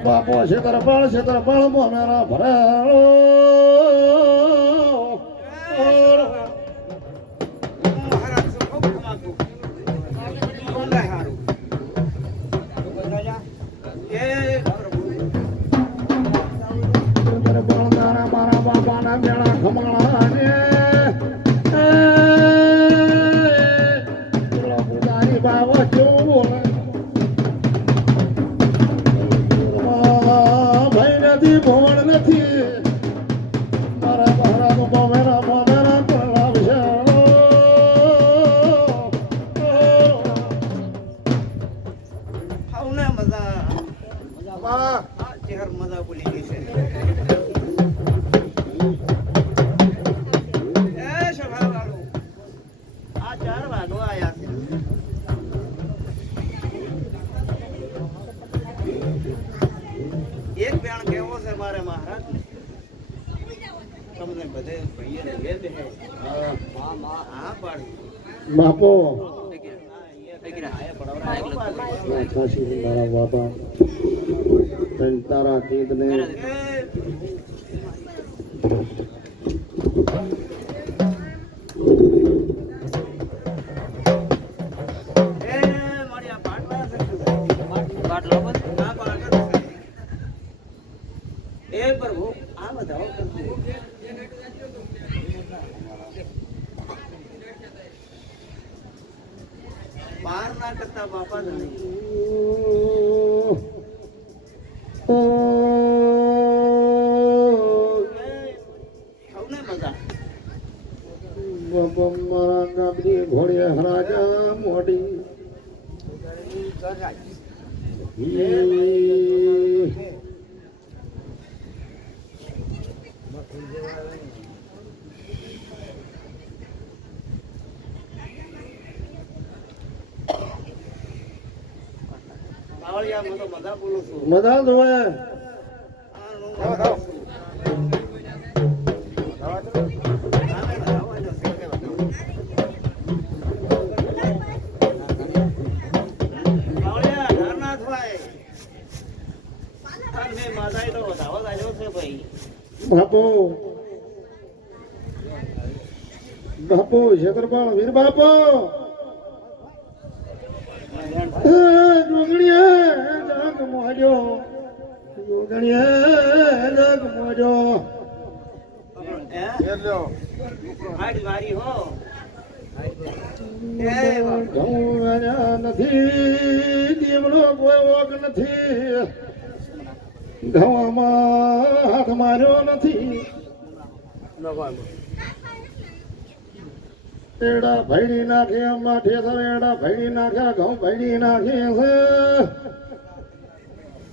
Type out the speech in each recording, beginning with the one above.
બાપો શેતરપાળ મોમેરા ભરાળો મારા બાપાના મેળા ખમણા ને બાવો કેવું બોલે ભાઈ નથી ભોળ નથી મારા બહારા તો મોમેરા પણ લાવશે મજા બોલી ગઈ છે એક બેન કેવો છે મારે મહારાજ તમને બધે ભાઈને વેદ હે હા પાડી બાપો આયા બાપા તારા તીત ને એ પ્રભુ આ બધાઓ બાર ના કરતા બાપા જાણે મજા મારા ગામની ઘોડિયા હરાજા મોડી મજા જોવે બાપુ શેતરપાળ વીર બાપો જોગણીયા જગ મોજો નથી દીવડો કોઈ વોક નથી ઘવામાં હાથ માર્યો નથી એડા ભૈડી નાખે માઠે એડા ભૈડી નાખ્યા ઘઉં ભૈડી નાખે છે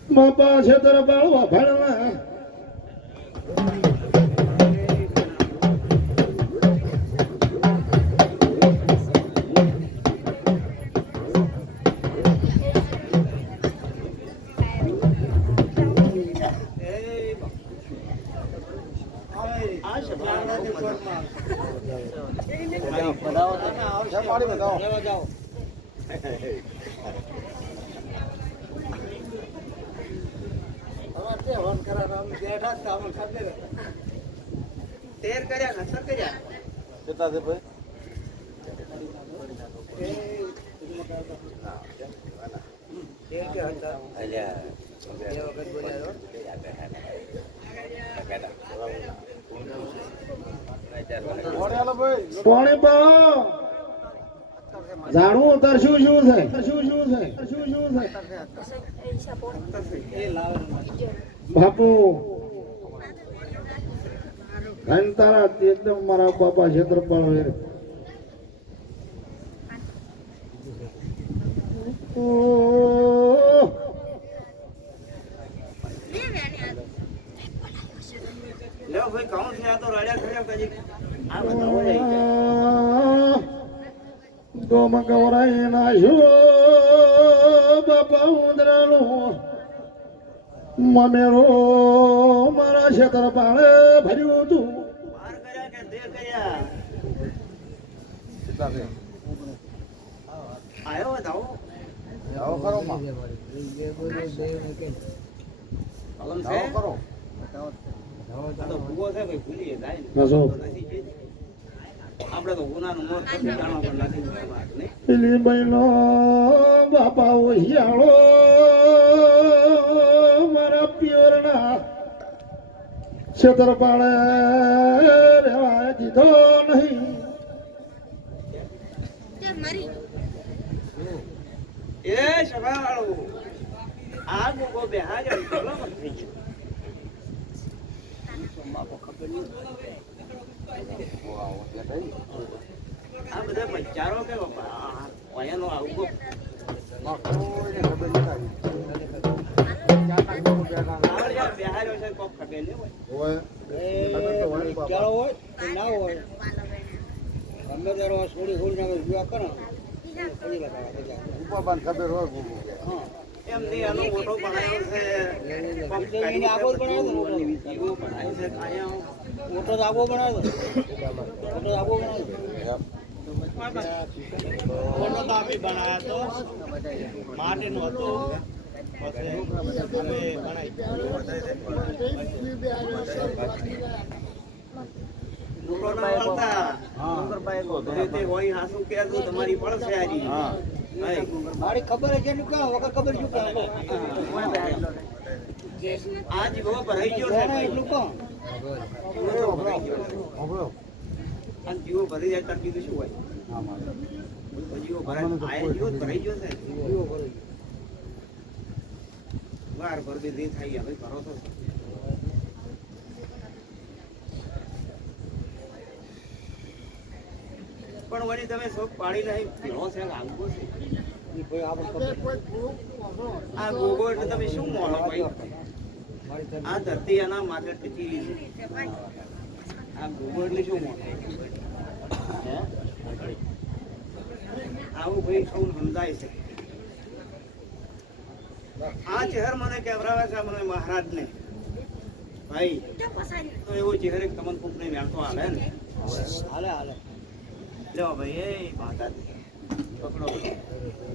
બાપા છે તર બાળવા ભણવા તેર કર્યા ખસર કર્યા કેટલા છે ભાઈ તેર કે હતા અલ્યા બે વખત બોલ્યા કોણે પાઓ જાણવું તાર શું શું છે બાપુ ધન તારા એકદમ મારા બાપા શેતરપાળ વીર લો ભાઈ કાઉન્ટ છે આ તો રાડ્યા ખર્યા કજી આ બતાવો જાય ગોમ ગવરાઈ નાખ્યો બાપા ઉંદરાનું મમેરો મારા શેતરપાળે ભર્યું હતું બાર કર્યા કે તેર કર્યા કેટલા છે આયો બતાવો આવો કરો માં કલમ છે આ તો ભૂવો છે ભાઈ ભૂલીએ જાય ને હા, શું? તો નથી જઈ. આપણે તો ગુનાનું મોત થતું જાણો પણ નથી જોઈ વાત નહીં. પેલી બહેનો બાપા ઓહિયાળો મારા પિયરના છેતરપાળે રહેવા દીધો નહીં. એ સવાળો આ ગોગો બેહાજો ચલો મત થઈ ગયો. આ બધા બચારો કે બાપા ઓયાનો આવું ગો આવડ્યા બેહાર્યો છે કોક ખબર નહીં હોય. ચાલો હોય કે ના હોય ગમે ત્યારે છોડી છોડી નાખે વિવાહ કરો છોડી લગાવે હા એમ નહીં આનો મોટો બનાવ્યો છે કોક એને આગો જ બનાવ્યો ને મોટો. એવો બનાવ્યો છે કાયા મોટો તો આગો બનાવ્યો મોટો તો આગો બનાવ્યો મોટો તો આપી બનાવ્યો તો માટીનો હતો પછી અમે મોટો ના વળતા તે હોય હાસુ કે તું તમારી પડશે આજી મારી ખબર છે ને કાં વગર ખબર શું કાં આજ ગો ભરાઈ ગયો છે ભાઈ. એટલું કાં જીવો ભરાઈ ગયો છે. અને જીવો ભરી જાય તાર બીજું શું હોય જીવો ભરાય આયા જીવો જ ભરાઈ ગયો છે વાર ભર બી દી થઈ ગયા ભાઈ ભરો તો પણ વળી તમે શોખ પાડી નહીં ભેળો છે આગો છે ભાઈ આપણે ખબર આ ગોગો એટલે તમે શું મોનો ભાઈ આ ધરતી એના માથે ટીચી છે આ ગોગો એટલે શું મોનો હે આવું ભાઈ સૌ સમજાય છે આ ચહેર મને કેવરાવે છે મને મહારાજ ને ભાઈ તો એવો ચહેર એક તમને કોક ને મેળતો હાલે ને હાલે હાલે લ્યો ભાઈ એ માતાજી પકડો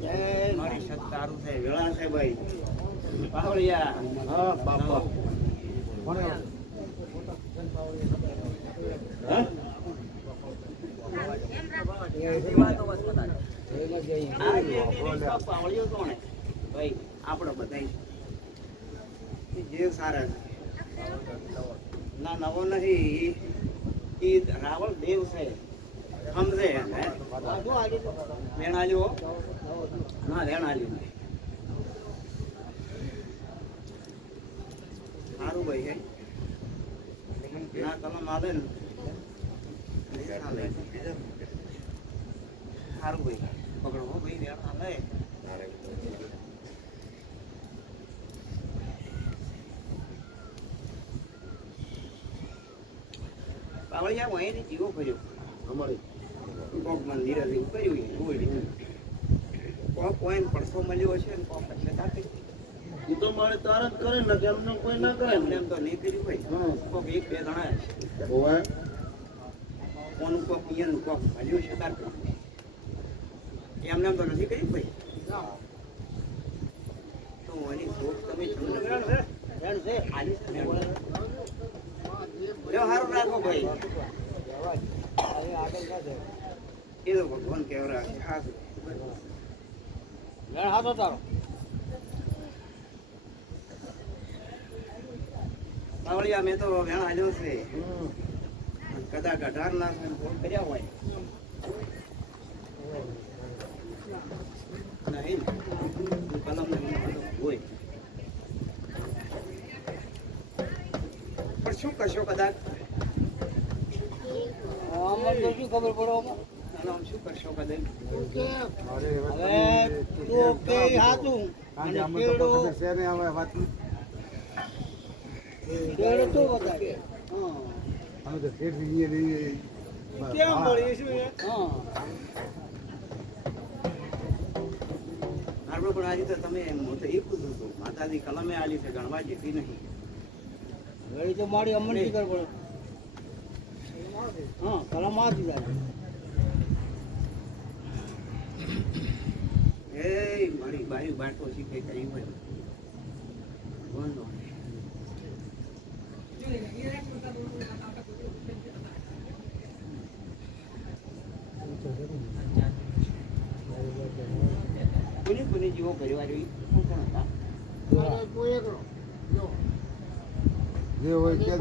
જય મારી સત તારું છે વેળા છે ભાઈ પાવળિયા હા બાપા હા આ જે પાવળિયો કોણે ભાઈ આપણો બધાય જે સારા છે ના નવો નહીં ઈ રાવણ દેવ છે સમજે વેણાલ્યો ના વેણાલ્યો સારું ભાઈ હે ના કલમ આવે ને સારું ભાઈ પકડો હો ભાઈ વેણા લે પાવળિયા હોય ને જીવો કર્યો અમારી કોક મંદિર હતું કર્યું કોક કોઈ પડસો મળ્યો હશે ને કોક એટલે કાપી એ તો મારે તાર જ કરે ને કે એમને કોઈ ના કરે એમને એમ તો નહીં કર્યું હોય કોક એક બે જણા હોવે કોનું કોક પિયનું કોક મળ્યું છે તાર એમને એમ તો નથી કર્યું ભાઈ તો એની શોખ તમે છે આલી સારું રાખો ભાઈ એ તો ભગવાન કેવરા છે હા વેણ હાથો તારો પાવળિયા મેં તો વેણ હાલ્યો છે કદાચ 18 ના ફોન કર્યા હોય નહીં કલમ નહીં હોય પણ શું કરશો કદાચ અમને તો શું ખબર પડે આમાં? આમ શું કરશો કદાચ હવે તું કે હાચું અને કેળો કેળો તો બતાવે હા કેમ બોલી શું હા આપણે પણ આજે તો તમે હું તો એક જ હતું માતાજી કલમે આલી છે ગણવા જેટલી નહીં વેળી તો મારી અમને ખબર પડે હા કલમ આથી જાય એ મારી બાયું બાટો શીખે કઈ હોય ભગવાનનો જેવો પરિવાર એવી કોણ હતા? જે હોય કે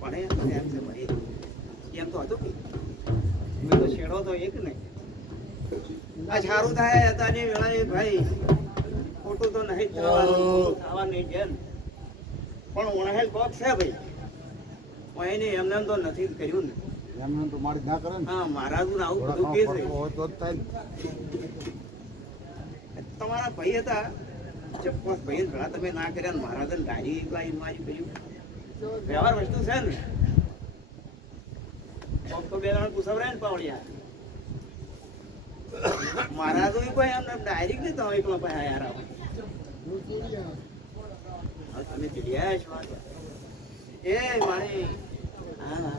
પણ એમ છે ભાઈ, એમ તો હતું કે મેં તો શેડો તો એક ને આ સારું થાય તારી વેળાએ ભાઈ, ખોટું તો નહીં જ થવાનું, ખોટું થવાનું છે ને. પણ ઓણહેલ કોક છે ભાઈ, એને એમને એમ તો નથી જ કર્યું ને. એમને તો મારી ના કરે ને. હા, મહારાજ આવું બધું કે છે. હોય તો જ થાય ને. તમારા ભાઈ હતા ચોક્કસ ભાઈ ઘણા તમે ના કર્યા ને મહારાજને ડાયરી લાઈન મારી કર્યું. વ્યવહાર વસ્તુ છે ને, કોક તો બે જણ પૂછવરાય ને પાવડિયા. મહારાજો કોઈ એમને ડાયરેક્ટ નહીં તમે એકલા પાસે યાર આવે. તમે ચીડિયા છો એ મારી. હા હા,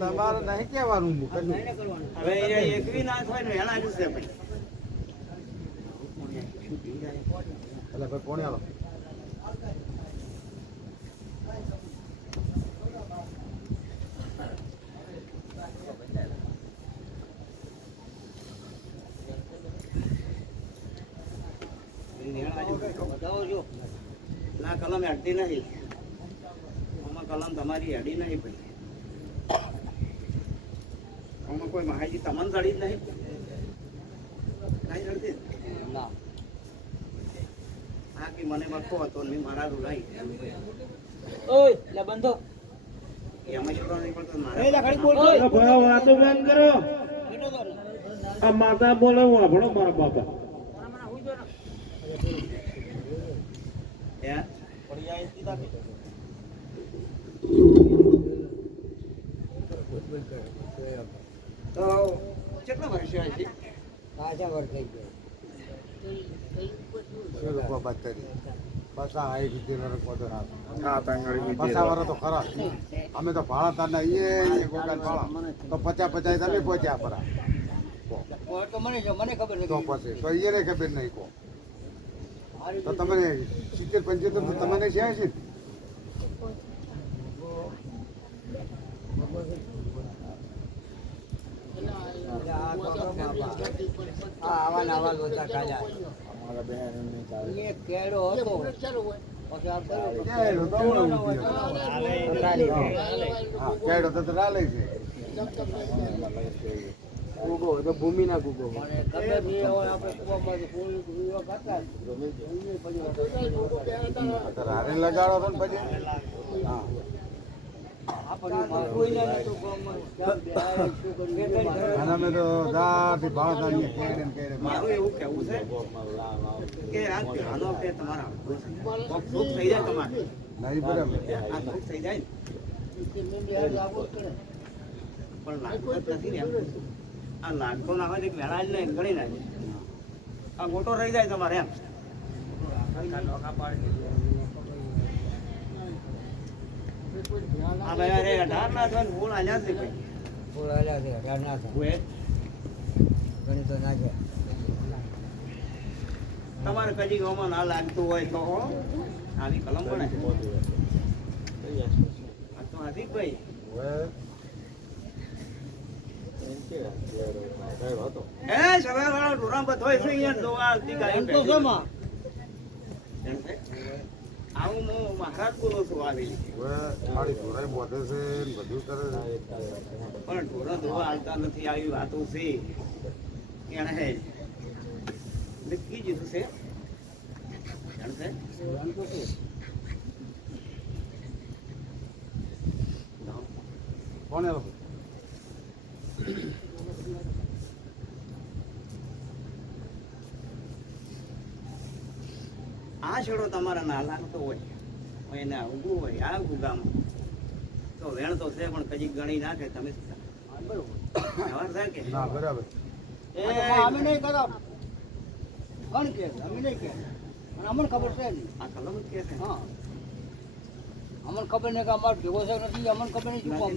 તમારે નહીં કહેવાનું હવે એ એકવી ના થાય ને એના જ છે ભાઈ. એટલે ભાઈ કોણે આલો ના કલમ અડતી નહીં, આમાં કલમ તમારી અડી નહીં ભાઈ. આમાં કોઈ માહિતી તમને ચડી જ નહીં, નહીં ચડતી ના હા કે મને વખો હતો ને મારા રૂડાઈ બંધો એમાં છોડો નહીં પડતો મારે. ભાઈ વાતો બંધ કરો. આ માતા બોલે હું આપણો મારા બાપા. હે? તો કેટલા વર્ષ છે? પાછા વર થઈ ગયો બાદ કરી પાછા આવી રીતે વરસ વધુ ના પાછા વર તો ખરા. અમે તો ભાડા તારના એ ગોગાન ભાડા તો 50 તમે પહોંચ્યા પરા તો મને ખબર તો પછી તો એને ખબર નહીં કહો તો તમને 70-75 તો તમને છે છે ભૂમિ ના ગુગો રારે લગાડો તો ને પછી અને અમે તો દાથી ભાડા મારું એવું કહેવું છે કે આ કહેવાનો કે તમારા દુઃખ થઈ જાય તમારે, નહીં બરાબર આ દુઃખ થઈ જાય ને પણ લાગતો જ નથી ને એમ. આ લાગતો ના હોય તો વેળા જ નહીં ગણી નાખે, આ મોટો રહી જાય તમારે એમ. આ ભાઈ અરે 18 ના થયો ને ફૂલ આલ્યા છે ભાઈ. ઓએ, તમારે કદી ગામમાં ના લાગતું હોય તો આવી કલમ પડે. આ તો હતી ભાઈ. એ સવારે વાળો ઢોરા બધોય છે અહીંયા દોવા આવતી ગાયો પહેરી. આવું હું મહારાજ બોલું છું આવી, મારી ધોરાઈ બોધે છે ને બધું કરે છે પણ ઢોરા ધોવા આવતા નથી આવી વાતો છે. એને હે નક્કી જીધું છે જાણશે. કોને આ છેડો તમારા ના લાગતો હોય એને ઊંઘું હોય આ ગુગામાં તો વેણ તો છે પણ કદી ગણી નાખે તમે સવાર થાય કે ના બરાબર એ અમે નહીં કરો ગણ કે અમે નહીં કે અને અમને ખબર છે નહીં. આ કલમ જ કે છે. હા અમને ખબર નહીં કે અમારો ભેગો છે કે નથી અમને ખબર નહીં શું કામ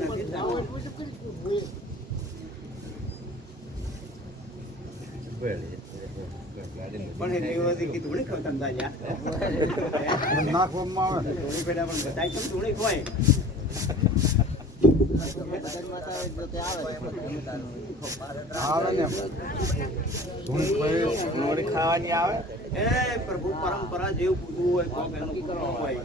પણ એ વ્યવસ્થિત કીધું નહીં ખબર તમને યાર નાખવામાં આવે ધોળી પેડા પણ બધાય કેમ ધોળી ખવાય આવે ને ધૂળ ખાવાની આવે એ પ્રભુ પરંપરા જેવું પૂરું હોય કોક એનું કરવું હોય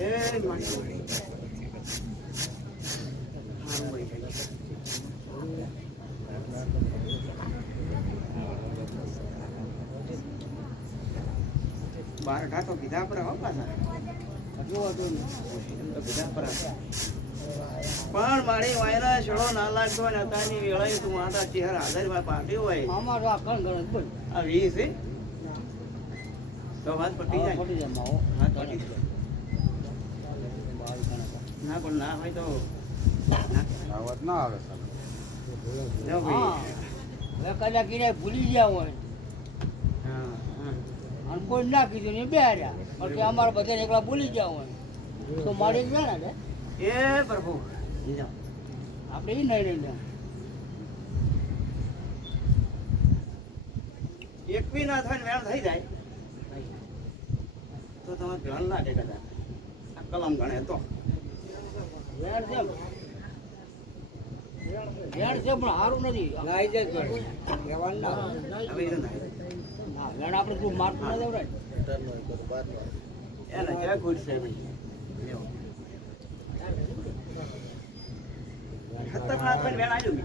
એ મારી હારું હોય કઈ. બાર ઢાતો કીધા પર હો પાછા એમ તો કીધા પર પણ મારી વાયરા છોડો ના લાગતો ને અત્યારની વેળાએ તું માતા ચહેરા હાજરમાં પાટ્યો હોય અમારો આ કણ ગણ બોલ આ 20 છે તો વાત પટી જાય પટી જાય માવો વાત પટી જાય ના પણ ના હોય તો આવત ના આવે જો હા ભાઈ હવે કદાચ એને ભૂલી ગયા હોય હા હા અને કોઈ ના કીધું ને બે રહ્યા પછી અમારા બધાને એકલા ભૂલી ગયા હોય તો મારે જ ના ને એ પ્રભુ આપણે એ નહીં લઈને એક બી ના થાય ને વેણ થઈ જાય તો તમે ધ્યાન લાગે કદાચ આ કલમ ગણે તો વેણ છે વેણ છે પણ સારું નથી નાઈ જાય વેણ ના હવે એ નહીં ના વેણ આપણે તું મારતું ના દેવરાય એને ક્યાં ગુડ છે ભાઈ ખતરનાક પણ વેણ આવ્યું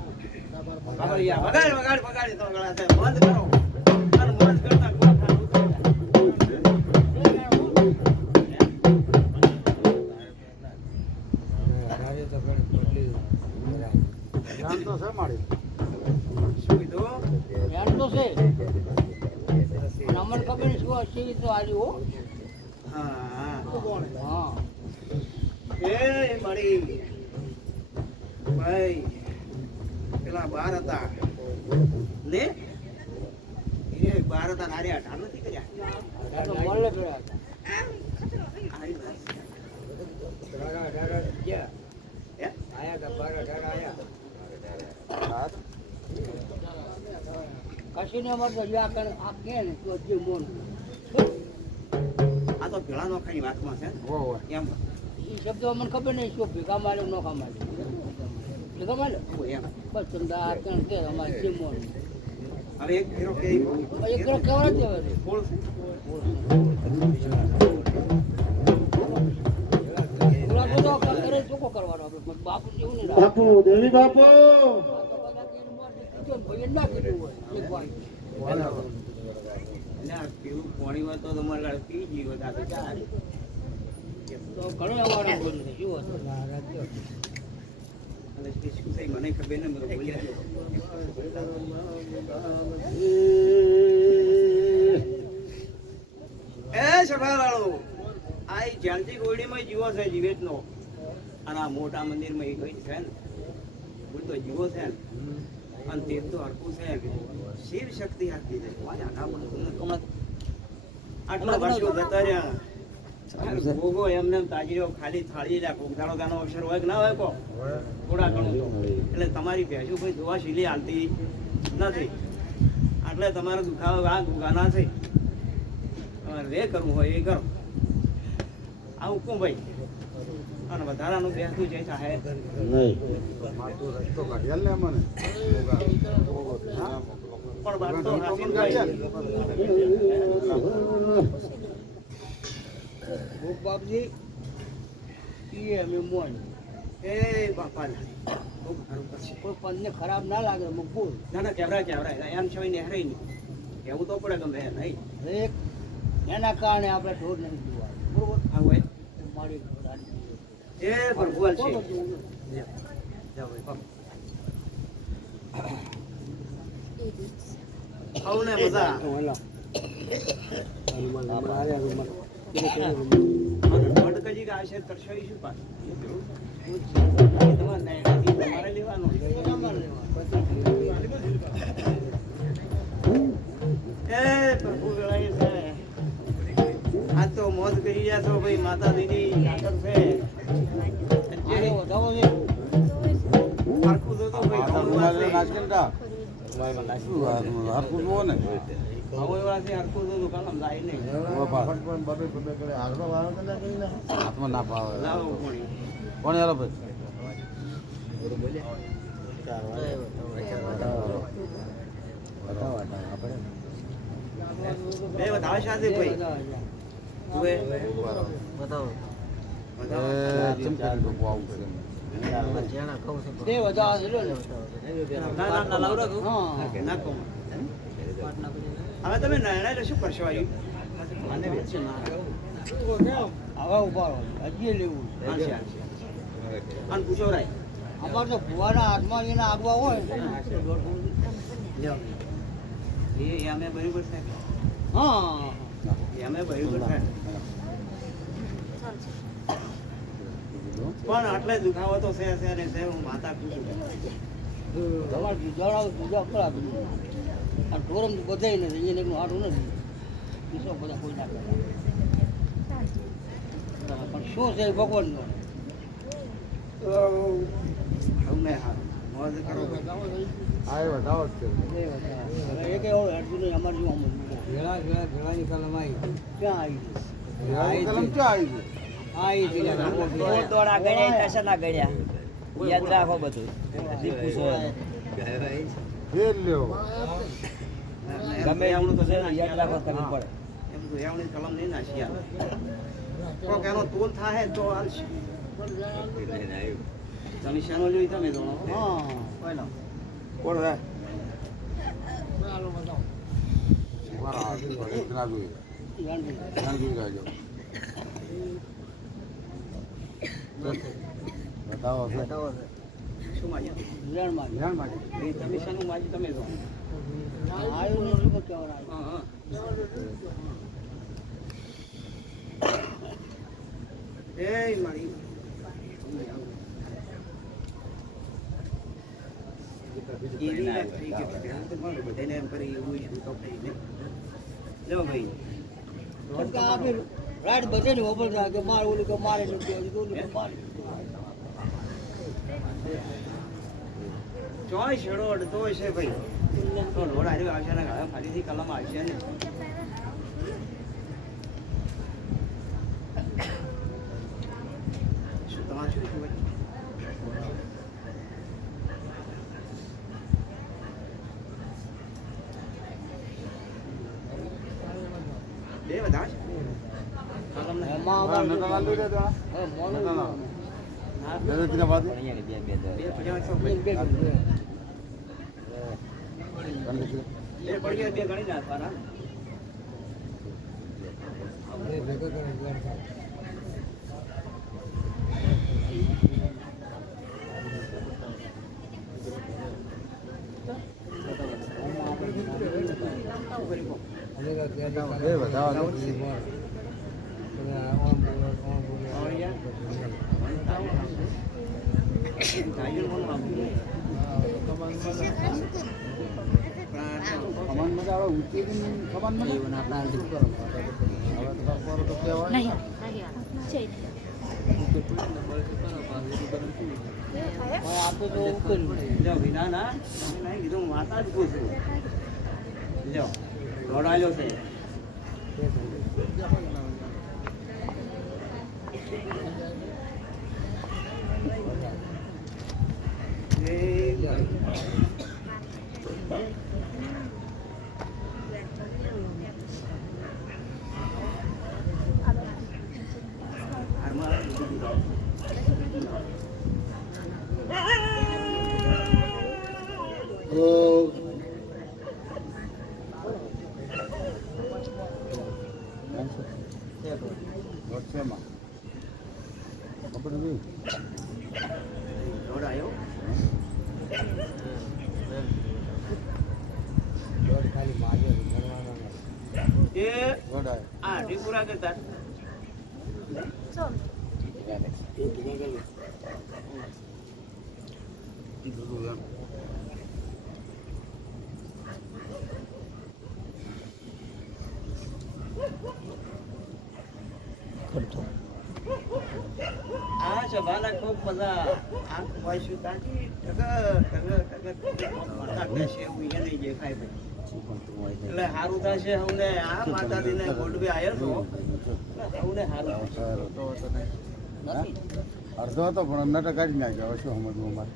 બાબા યાર વગાડ તો ગળા છે બંધ કરો અને બંધ કરતા કોણ ધ્યાન તો છે મારી શું કીધું વેણ તો છે પણ અમને ખબર નહીં શું હશે તો આવ્યું હો હા હા એ મારી ભાઈ પેલા બાર હતા ને એ બાર હતા નારી અઢાર નથી કર્યા તો મળે કર્યા હતા આરી વાત હે? કશું ને અમારે તો યા કર આ કે ને તો જે મોન આ તો પેલા નોખાની વાતમાં છે ને. હો હો એમ એ શબ્દો અમને ખબર નહીં શું ભેગા મારે ન ખામારે ભેગા મારે એમ બસ ચંદા આ કણ કે અમારે જે મોન હવે એક ફેરો કે એક કરો કેવા જ દેવા બોલ ઓલા તો કરે ચોખ્ખો કરવાનો આપણે બાપુ જેવું નહીં રાખે. બાપુ દેવી બાપુ આ તો કદાચ એને મોઢે કીધું ને ભાઈએ ના કીધું હોય એક વાર. એટલે આ પીવું પાણી હોય તો તમારે ગાડે પી ગયું હોય તો ચાલે તો ઘણું અમારે બોલ્યું છે શું હતું અને તે શું થઈ મને ખબર ને બધું બોલી ગયો એ સભાવાળો આ જાણતી ગોળીમાં જીવો છે જીવેતનો અને આ મોટા મંદિરમાં એ કઈ છે ને હું તો જીવો છે ને અને તે તો હરકું છે શિવ શક્તિ આપી દે આટલા વર્ષો જતા રહ્યા ભોગો એમને તાજી ખાલી થાળી લે કોકદાળો ગાનો અક્ષર હોય કે ના હોય કો થોડા ઘણું તો એટલે તમારી ભેંસુ કોઈ દોવા શીલી હાલતી નથી એટલે તમારો દુખાવો આ ગુગાના છે તમારે જે કરવું હોય એ કરો આવું કોણ ભાઈ અને વધારાનું બેસતું છે સાહેબ મારતું રસ્તો કાઢ્યા ને મને પણ વાત તો હાસીન થાય. ભૂખ બાપજી એ અમે મોન એ બાપા ખૂબ સારું કરશે કોઈ પંચને ખરાબ ના લાગે મકબૂલ ના ના કેવરાય એમ છે ને હરાય નહીં કેવું તો પડે ગમે નહીં એક એના કારણે આપણે ઢોર નહીં જોવા બરોબર હા હોય મારી એ ભગવાન છે આવું ને બધા મટકજી કે આશીર્વાદ કરશો એ શું પાછું એ તમારે નાયણાથી તમારે લેવાનું એ પ્રભુ વેળાએ છે આજ તો મોજ કરી રહ્યા છો ભાઈ માતા દીદી ડાકર છે આનો વધાવો છે પારખું તો ભાઈ આ તો ઘઉં નાસ્કેલટા હરકું જુઓ ને હવે વાળાથી હરખું તો કામ જાય નહીં પણ બબે બબે કરે આગળ વાળો તો ના કરી નાખો. હાથમાં ના પાવે લાવો કોણી કોણ યાર ભાઈ બે વધારે સાથે ભાઈ હવે ચમ કરી દો આવું છે બે વધાવો છે લો ને. ના ના લાવરા તું હા નાખો હવે તમે નિર્ણય લો શું કરશો આવ્યું મને વેચે ના હવે ઉભા રહો હજી લેવું હાલશે હાલશે અને પૂછો રાય અમારે તો ભુવાના હાથમાં એના આગવા હોય લ્યો એ અમે બરાબર છે હા એ અમે બરાબર છે પણ આટલે દુખાવો તો છે ને છે હું માતા કું તમારે જુદાડાવ જુદા ખરા આ ઢોરમ બધાય નથી એને એકનું આટું નથી બીસો બધા કોઈ ના કરે પણ શું છે ભગવાનનો અમને હા મોજ કરો આ વધાવો જ છે હવે એક એવો અર્જુન અમારે જેવું અમર ઘેડાની કલમ આવી ક્યાં આવી કલમ ક્યાં આવી છે દોડા ગણ્યા કશાના ગણ્યા યાદ રાખો બધું હજી પૂછો ફેર લ્યો ગમે એવડું તો છે ને યાદ રાખો તમે પડે એમ તો એવણી કલમ નહીં નાખી યાર કોક એનો તોલ થાય તો હાલશે તમે શાનો જોઈ તમે જોણો હા કોણ હે મારા હાથ પર ના જોઈએ ના જોઈ રાજો બતાવો છે શું માગ્યા વિરાણમાં ધ્યાન માટે એ તમે શાનું માગ્યું તમે જો આવ્યું નથી પણ કેવું આવ્યું હા હા એ મારી એવી વાત થઈ કે ધ્યાન તો મારું બધાને એમ કરી એવું શું તો થઈ ને લો ભાઈ કેમ કે આપણે રાઈટ બધાની ખબર થાય કે મારે ઓલું કે મારે નથી હજી તો ઓલું કે મારે ચોય છેડો અડતો હશે ભાઈ તો લોડ આવ્યો આવશે ને હવે ફરીથી કલમ આવશે ને શું તમારે શું ખબર બે વધારે છે કલમ ને એમાં હા અમારે નતા લાલુ રે તો હવે મોનું નતા લાલુ ના નતા કિના બાદ અહીંયાની બે બે પડ્યા છો બે ભાઈ બે બે પડ્યા બે ગણી નાખવાના એ બતાવો ખમણ મજા આવે ઊંચી ખમણ મજા હવે તો પર તો કહેવાય નહીં છે હવે આપણે તો ઉકેલ્યું લ્યો વિના ના તમે નહીં કીધું હું માતા જ પૂછું લ્યો દોડાયેલો છે વોટ્સએપમાં ખબર નથી દોડાયો એ ગોડાય આ ડીપુરા કરતા આ સભાના ખૂબ મજા આ વાયસુ તાકી ટગર માતા બેસે એવું એ નહીં દેખાય ભાઈ એટલે સારું થશે હમને આ માતાજીને ગોડવે આવ્યો તો હમને સારું થશે અડધો હતો પણ અમને કાઢી નાખ્યો હવે શું સમજવું મારે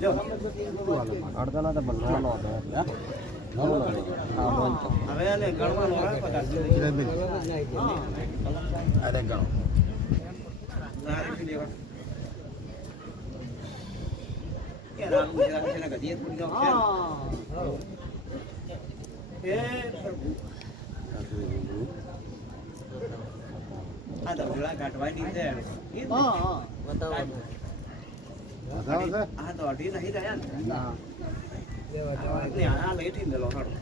જો અડધો તો બનાવવાનો હતો હવે એને ગણવાનો આવે પચાસ અરે ગણો કાઢવાની છે બતાવો છે આ તો અઢી નહીં રહ્યા ને ના આ લેઠી મેલો હાડો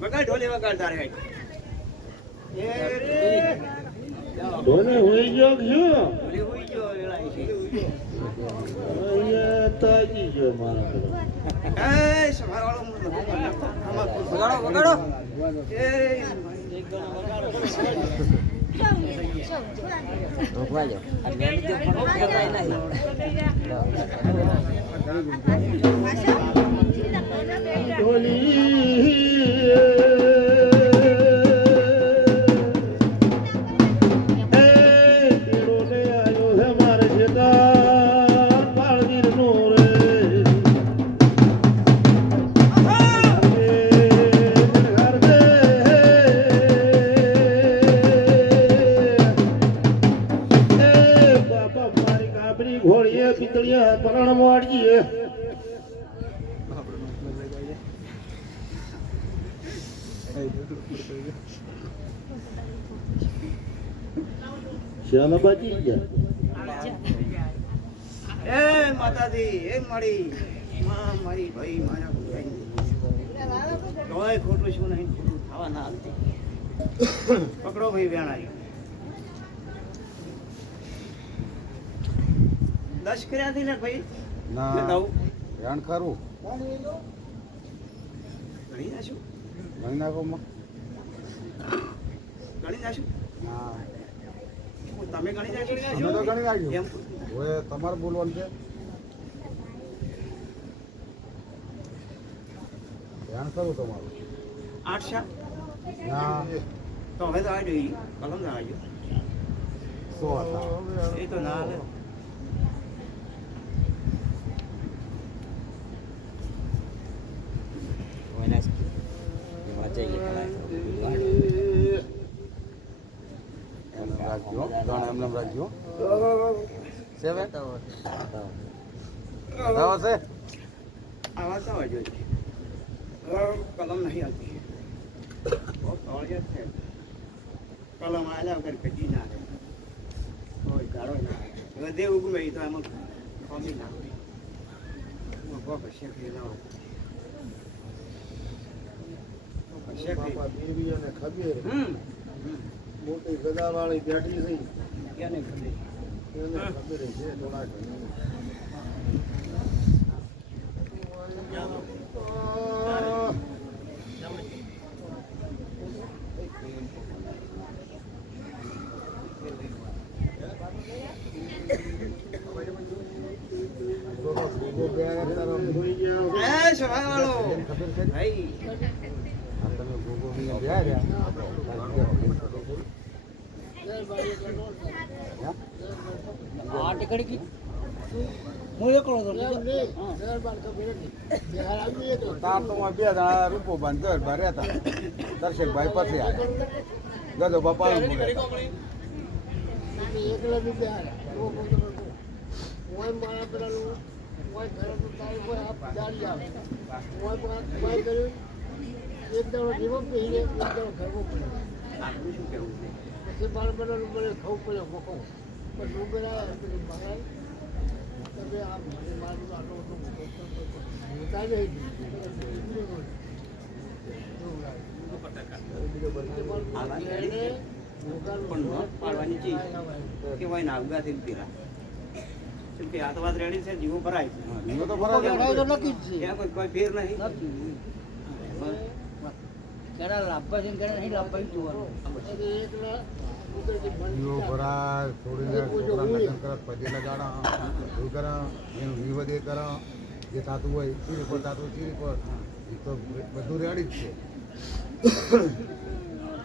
વગાડ ઢોલે વગાડ તારે ધોને હોઈ ગયો કે શું? ઢોલે હોઈ ગયો વેળાય છે અહીંયા તાજી ગયો મારા ઘરે. એ સવારવાળો વગાડો વગાડો એ ઘોડીએ પિતળિયા પરણ મોડીએ ચાલો બચી ગયા. એ માતાજી એ મારી માં મારી ભાઈ મારા કોઈ ખોટું શું નહીં ખોટું થવા ના હાલતી પકડો ભાઈ વેણાઈ 10 કર્યા થી ને ભાઈ ના નવ યાણ ખરું ગણી નાશું મહિનાકોમાં ગણી નાશું ના તમે ગણી નાશું અમે તો ગણી નાખ્યું એમ હવે તમારે બોલવાનું છે યાણ ખરું તમારું 8 શા ના તો હવે તો આવી ગઈ કલમ ના આવી 100 હતા એ તો ના હાલે એમને રાખજો ત્રણ એમને રાખજો સેવે બતાવો છે આવા તો આવજો કલમ નહીં આવતી બહુ તળિયા છે કલમ આલ્યા વગર કદી ના રહે કોઈ ગાળો ના આવે હવે દેવ ઉગમે તો એમાં ખોમી ના હોય ઉભો કશે ફેલાવો કશે બાપા દેવી અને ખબીર હમ મોટી ગદાવાળી બેઠી થઈ ક્યાં નહીં ખબર એને ખબર છે થોડા ઘણી. હોઈ ગયા. એ સવાવાળો ખબર છે ભાઈ આ તમે ગોગો બી ગયા રહ્યા આ ટીકડી કી હું એકલો હતો તાર તો માં બે જણા રૂપો બંધ ભર્યા હતા દર્શકભાઈ પછી આવ્યા ગજો બાપા આપણું શું કેવું છે પણ નોટ પાડવાની ચીજ કે ભાઈ નાવગાથી પીરા કેમ કે આ તો વાત રેડી છે જીવો ભરાય છે તો બરાબર તો નક્કી જ છે ત્યાં કોઈ ફેર નહીં ઘણા લાભવા છે ઘણા નહીં લાભવા જોવાનું જીવો ભરા છોડીને છોકરા લગ્ન કરે પછી લગાડા એવું કરે એનું વિવદ એ કરે જે થતું હોય ચીરી પર થતું હોય ચીરી પર એ તો બધું રેડી જ છે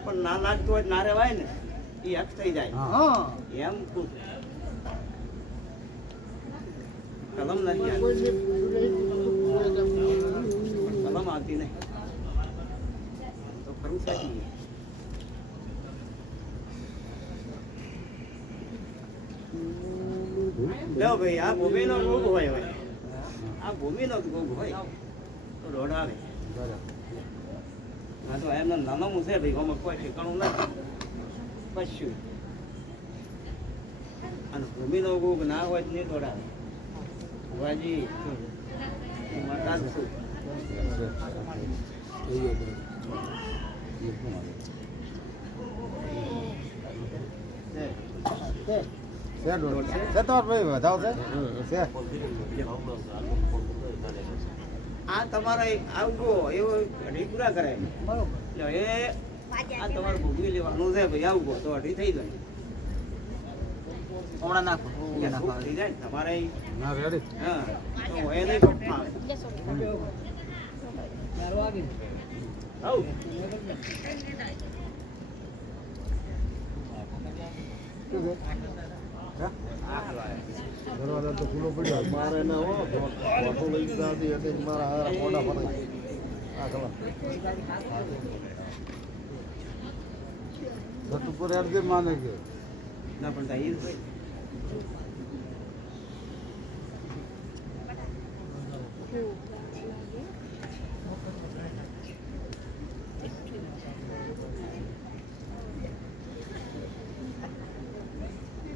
પણ ના લાગતું હોય ના રહેવાય ને એ હક થઈ જાય હા એમ કહું. કલમ નથી આવતી. કલમ આવતી નહીં તો ખરું સાચી લો ભાઈ આ ભૂમિનો ભોગ હોય હવે આ ભૂમિનો જ ભોગ હોય તો દોડાવે બરાબર આ તો એમને નાનું છે ભાઈ આમાં કોઈ ઠેકાણું નથી કશું અને ભૂમિનો ભોગ ના હોય તો નહીં દોડાવે ભુવાજી માતા છું છે તો ભાઈ વધાવ છે આ તમારે આવગો એવો અઢી પૂરા કરાય બરોબર એટલે એ આ તમારે ભોગવી લેવાનું છે ભાઈ આવગો તો અઢી થઈ જાય હમણાં નાખો ભૂખ થઈ જાય ને તમારે ના રેડી હા તો એ નહીં ફાવે ચારો આવી આવ દરવાજા તો ખુલ્લો પડ્યો મારે ના હો ફોટો લઈ જતી હતી મારા હારા મોઢા ફરે આ ખબર છત ઉપર અડધે માને કે ના પણ થાય એ ભાઈ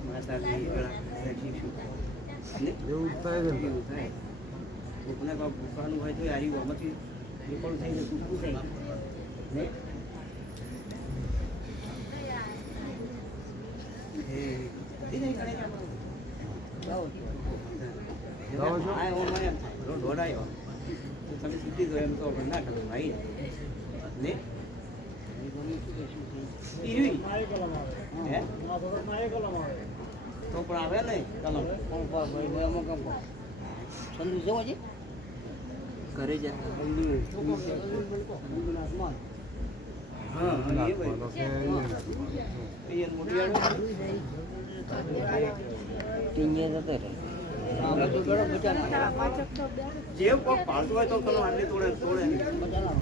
માતાજી ગળા શીખશું ને એવું જ થાય છે ને એવું થાય કોકને કોઈ ભૂખવાનું હોય તો આવી આમાંથી નીકળ થઈ જાય ટૂંકું થઈ ને એ નહીં કરે જાઓ છો? દોડાયો તો તમે છૂટી દો એમ તો પણ ના કરો ભાઈ ને ઈરી હે તો પણ આવે ને કલમ સંદુ જવો છે ઘરે જ હા એ ભાઈ નાખવાનો છે એ મોટી આડો ટીંગે જતો રહે આ બધું ગળો બચાના જે કોઈ પાલતું હોય તો કલમ આટલી તોડે તોડે બચાના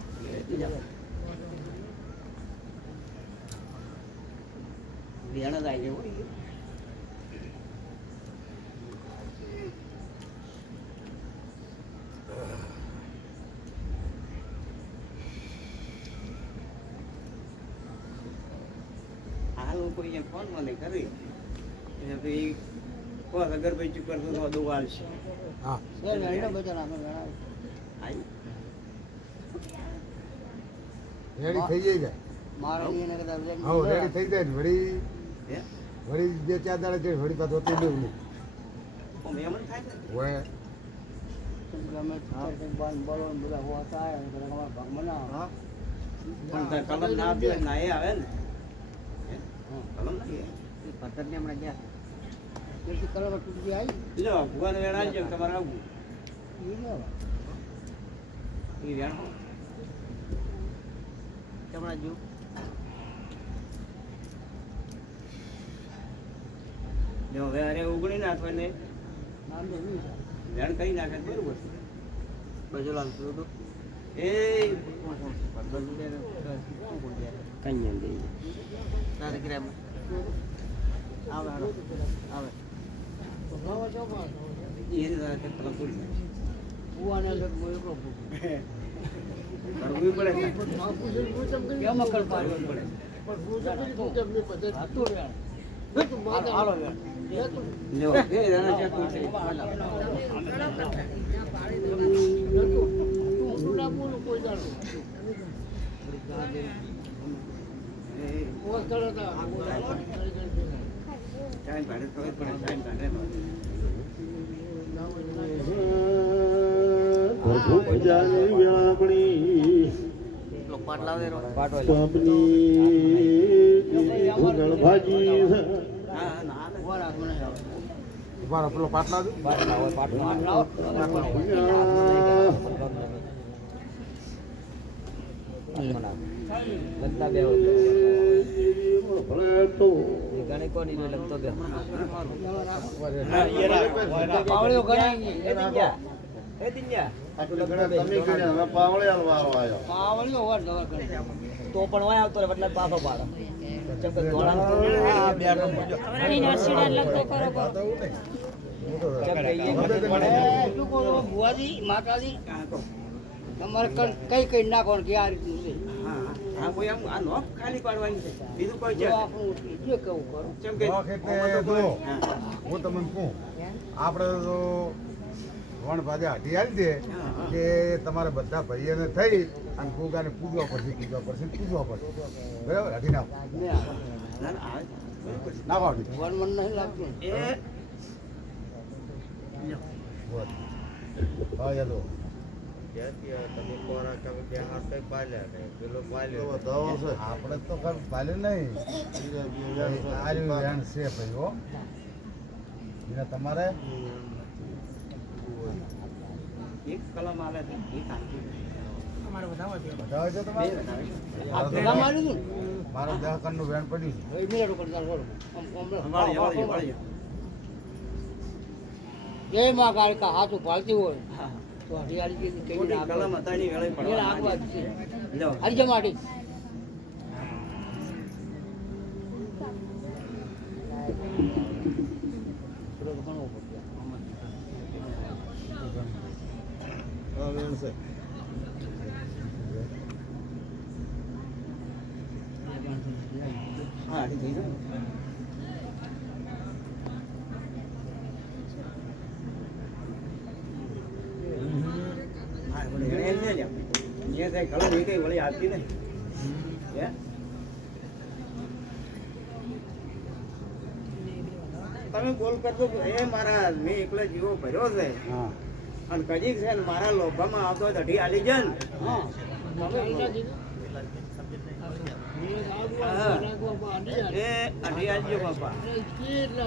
વિયાણા જાય છે હોય આ લોકો અહીંયા ફોન મને કરી એટલે ભાઈ કોઈ અગરબત્તી કરતો તો દુવાલ છે હા વેણો બચાના અમે વેણા આવી રેડી થઈ જાય મારે એને કદાચ હા રેડી થઈ જાય ને વળી હે વળી બે ચાર દાડા છે વળી પાછું હોતું લેવું નહીં ઓ મેમન થાય ને હોય ગમે બાન બોલો બધા હોતા આયા બધા અમારા ભાગ મના પણ તાર કલમ ના આપી હોય ના એ આવે ને હે? કલમ નથી પતંગ ને હમણાં ગયા તેથી કલર તૂટી આવી લો ભગવાન વેણા છે તમારે આવવું એ લેવા એ વેણ હમણાં જો જો હવે અરે ઉગણી નાખો ને નામ દે નહીં વેણ કરી નાખે તો બરોબર બાજુ લાલ તો એ કન્યા દે તારે ગ્રામ આવે આવે તો ભાવ જો પાસ એ રીતે કલમ તોડી નાખે. ભુવાને લગ મોયો કરવું પડે ને. કેમ કર પાડે કરવું પડે હાતો વેણ હાલો વેણ લ્યો એ રાણા ચા કોઈ છે ટાઈમ ભાડે ખબર પડે ટાઈમ ભાડે પ્રભુ ભજાની વ્યાપણી પાટો ચોપની ભૂગળ ભાજી છે હા ના વરાક બનાવ્યો. ઉભા રહો, પેલો પાટલા દે. પાટલા હોય પાટલો લગતા બે હોય ભલે તો એ ગણે કોની ને લગતો બે પાવળીઓ ગણાય એ દિન્યા એ દિન્યા આપણે ઘણા તમે કર્યા હવે પાવળે વાળો આવ્યો પાવળીઓ વાર દવા ગણાય. તો પણ હોય આવતો રે એટલે પાછો પાડો ચમ કે ધોળાનો ચમ કે ઈ એક વખત પડે શું કહો છો, બુવાજી માતાજી તમારે કઈ કઈ નાખવાનું કે આ રીતનું છે હા હા કોઈ આમ આ નોક ખાલી પાડવાની છે બીજું કોઈ છે જો આપણું જે કેવું કરો જેમ કે નોખ એટલે જો, હું તમને કહું, આપણે તો વણ ભાજે હાટી હાલી દે કે તમારે બધા ભાઈઓને થઈ અને ગોગાને પૂજવા પડશે બરાબર, હાટી નાખો ના ના આવે નાખો હાટી. વન મન નહીં લાગતું એ બોલ. હા યાદો આપણે તો ખરું પાલ્યું નહીં આર્યું વેણ છે ભાઈ હો એને તમારે એક કલમ આવે છે એ સાચી બતાવે છે બે તમારે બનાવે ભેગા માર્યું હતું મારું દહકણનું વેણ પડ્યું છે. ને મિનિટ ઉપર ચાલ બોલો વાળી જય માં કાળકા હાથું પાલતી હોય તો હરિયાળી કઈ મોટી કલમ હતાની વેળે એના આગવા જ છે લો હરી જમાડી હા ઠીક છે હા બોલે એને લે લે એ કઈ કલમ એ કઈ વળી આવતી નહીં હે તમે બોલ કરતો એ મારા મેં એકલો જીવો ભર્યો છે હા અને કજીક છે ને મારા લોભામાં આવતો હોય તો અઢી આલી જાય ને હા તમે એના દીધું એ અઢી આલજો બાપા કેટલા